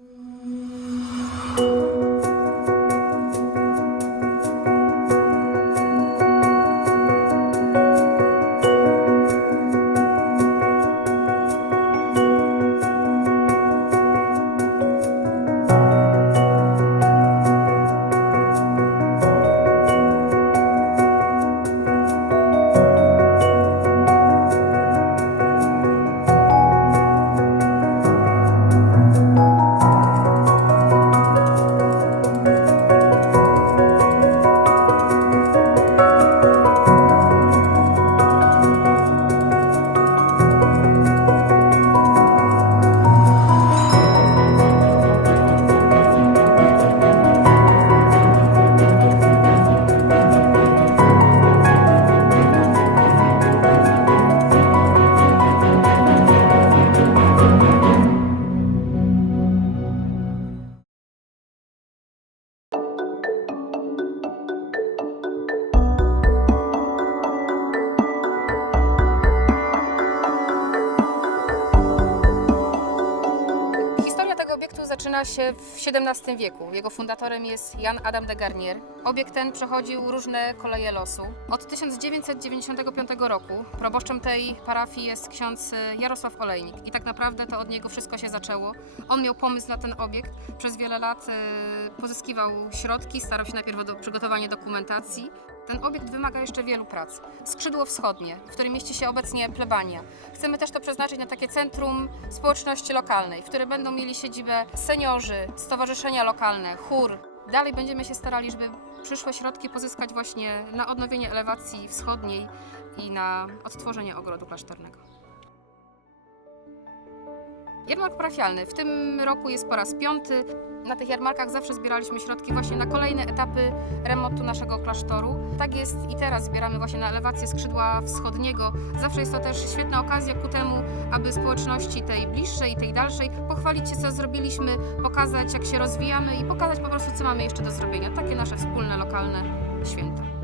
Mm-hmm. Zaczyna się w XVII wieku. Jego fundatorem jest Jan Adam de Garnier. Obiekt ten przechodził różne koleje losu. Od 1995 roku proboszczem tej parafii jest ksiądz Jarosław Olejnik i tak naprawdę to od niego wszystko się zaczęło. On miał pomysł na ten obiekt, przez wiele lat e, pozyskiwał środki, starał się najpierw o do- przygotowanie dokumentacji. Ten obiekt wymaga jeszcze wielu prac. Skrzydło wschodnie, w którym mieści się obecnie plebania. Chcemy też to przeznaczyć na takie centrum społeczności lokalnej, w którym będą mieli siedzibę seniorzy, stowarzyszenia lokalne, chór. Dalej będziemy się starali, żeby przyszłe środki pozyskać właśnie na odnowienie elewacji wschodniej i na odtworzenie ogrodu klasztornego. Jarmark parafialny. W tym roku jest po raz piąty. Na tych jarmarkach zawsze zbieraliśmy środki właśnie na kolejne etapy remontu naszego klasztoru. Tak jest i teraz zbieramy właśnie na elewację skrzydła wschodniego. Zawsze jest to też świetna okazja ku temu, aby społeczności tej bliższej i tej dalszej pochwalić się, co zrobiliśmy, pokazać, jak się rozwijamy i pokazać po prostu, co mamy jeszcze do zrobienia. Takie nasze wspólne, lokalne święto.